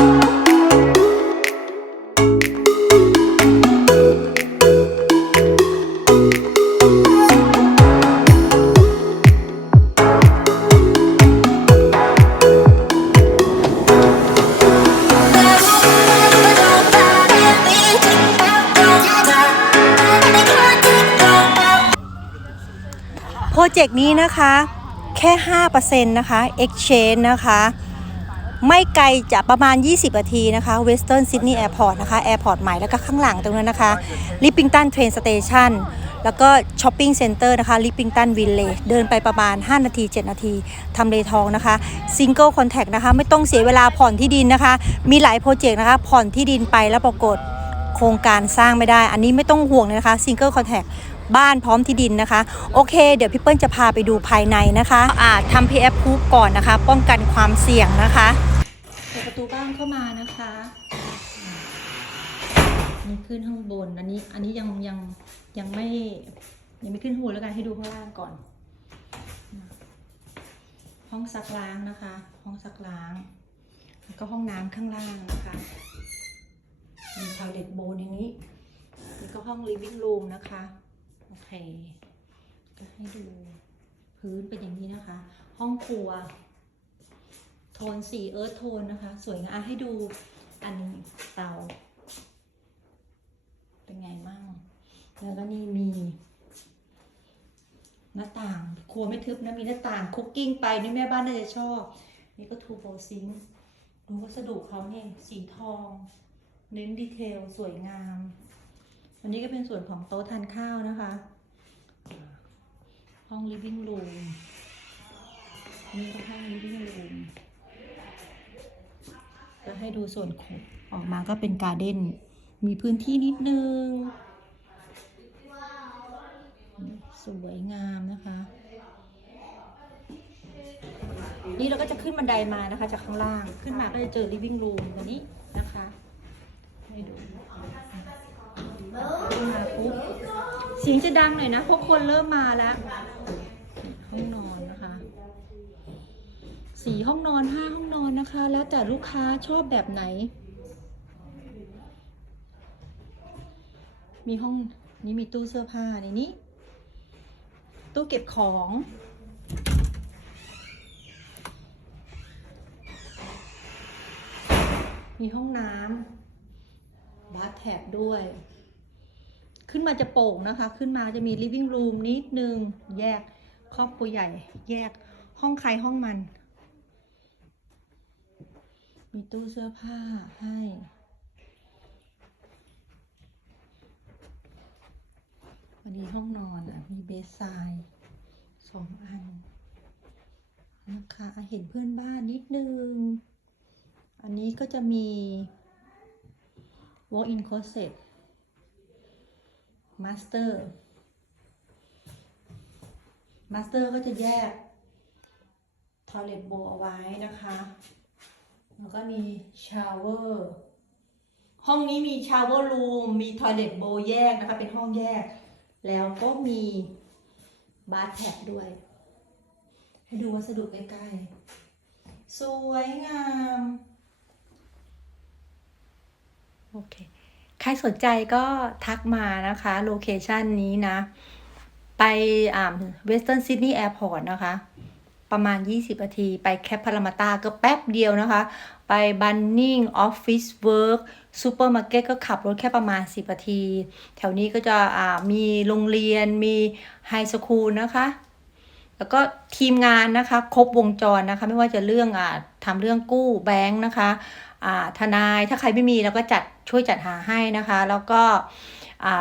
โปรเจกต์นี้นะคะแค่ 5%นะคะ Exchange นะคะ ไม่ไกลจะประมาณ 20นาทีนะคะ Western Sydney Airport นะคะ Airport ใหม่แล้วก็ข้างหลังตรงนั้นนะคะ Lippington Train Station แล้วก็ Shopping Center นะคะ Lippington Village เดินไปประมาณ 5 นาที 7 นาทีทำเลทองนะคะ Single Contact นะคะไม่ต้องเสียเวลาผ่อนที่ดินนะคะ มีหลายโปรเจกต์นะคะ ผ่อนที่ดินไปแล้วปรากฏโครงการสร้างไม่ได้ อันนี้ไม่ต้องห่วงเลยนะคะ Single Contact บ้านพร้อมที่ดินนะคะ โอเค เดี๋ยวพี่เปิ้ลจะพาไปดูภายในนะคะอาทำ PF Proof ก่อนนะคะ ป้องกันความเสี่ยงนะคะ ตูบ้านเข้ามานะคะนี่ขึ้นข้างบนอันนี้ อันนี้ยังยังยังไม่ยังไม่ขึ้นข้างบนแล้วกันให้ดูข้างล่างก่อน ห้องซักล้างนะคะ ห้องซักล้าง แล้วก็ห้องน้ำข้างล่างนะคะมีทอยเล็ตโบนอย่างนี้นี่ก็ห้อง living room นะคะ โอเค ก็ให้ดูพื้นเป็นอย่างนี้นะคะ ห้องครัว ทนสีเอิร์ธโทนนะคะ สวยงามให้ดูอันนี้เตา เป็นไงมั่ง แล้วก็นี่มีหน้าต่าง ครัวไม่ทึบนะ มีหน้าต่างคุกกิ้งไปนี่แม่บ้านน่าจะชอบ นี่ก็ทูโบซิงดูวัสดุเขาเนี่ยสีทอง เน้นดีเทลสวยงามอันนี้ก็เป็นส่วนของโต๊ะทานข้าวนะคะ ห้อง living room นี่ก็ห้อง living room ็ให้ดูส่วนขอออกมาก็เป็นการ์เด้น มีพื้นที่นิดนึง สวยงามนะคะ นี่เราก็จะขึ้นบันไดมานะคะ จากข้างล่างขึ้นมาก็จะเจอ living room ตัวนี้นะคะให้ดูขึ้นมาปุ๊บเสียงจะดังหน่อยนะเพราะคนเริ่มมาแล้วห้องนอนนะคะ สี่ห้องนอนห้าห้องนอนนะคะ แล้วแต่ลูกค้าชอบแบบไหน มีห้องนี้มีตู้เสื้อผ้าในนี้ ตู้เก็บของ มีห้องน้ำบาร์แท็บด้วย ขึ้นมาจะโป่งนะคะ ขึ้นมาจะมี living room นิดนึง แยกครอบครัวใหญ่ แยกห้องใครห้องมัน มีตู้เสื้อผ้าให้ วันนี้ห้องนอนอะ มีเบสไซน์สองอัน นะคะอะเห็นเพื่อนบ้านนิดนึง อันนี้ก็จะมี walk-in closet master master ก็จะแยก toilet bowl เอาไว้นะคะ แล้วก็มี shower ห้องนี้มี shower room มี toilet bowl แยกนะคะ เป็นห้องแยก แล้วก็มี bath tap ด้วย ให้ดูวัสดุใกล้ๆ สวยงาม โอเค ใครสนใจก็ทักมานะคะ โลเคชันนี้นะ ไปอ่า Western Sydney Airport นะคะ ประมาณ 20นาที ไปแคปพารามาตาก็แป๊บเดียวนะคะ ไปบันนิ่งออฟฟิศเวิร์กซูเปอร์มาร์เก็ตก็ขับรถแค่ประมาณ 10นาที แถวนี้ก็จะมีโรงเรียนมีไฮสคูลนะคะ แล้วก็ทีมงานนะคะ ครบวงจรนะคะ ไม่ว่าจะเรื่องอทำเรื่องกู้แบงค์นะคะทนายถ้าใครไม่มีเราก็จัดช่วยจัดหาให้นะคะ แล้วก็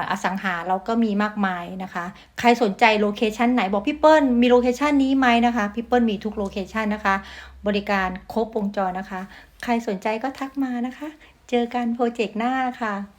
อสังหาเราก็มีมากมายนะคะ ใครสนใจโลเคชันไหนบอกพี่เปิ้ลมีโลเคชันนี้ไหมนะคะพี่เปิ้ลมีทุกโลเคชันนะคะ บริการครบวงจรนะคะ ใครสนใจก็ทักมานะคะ เจอกันโปรเจกต์หน้าค่ะ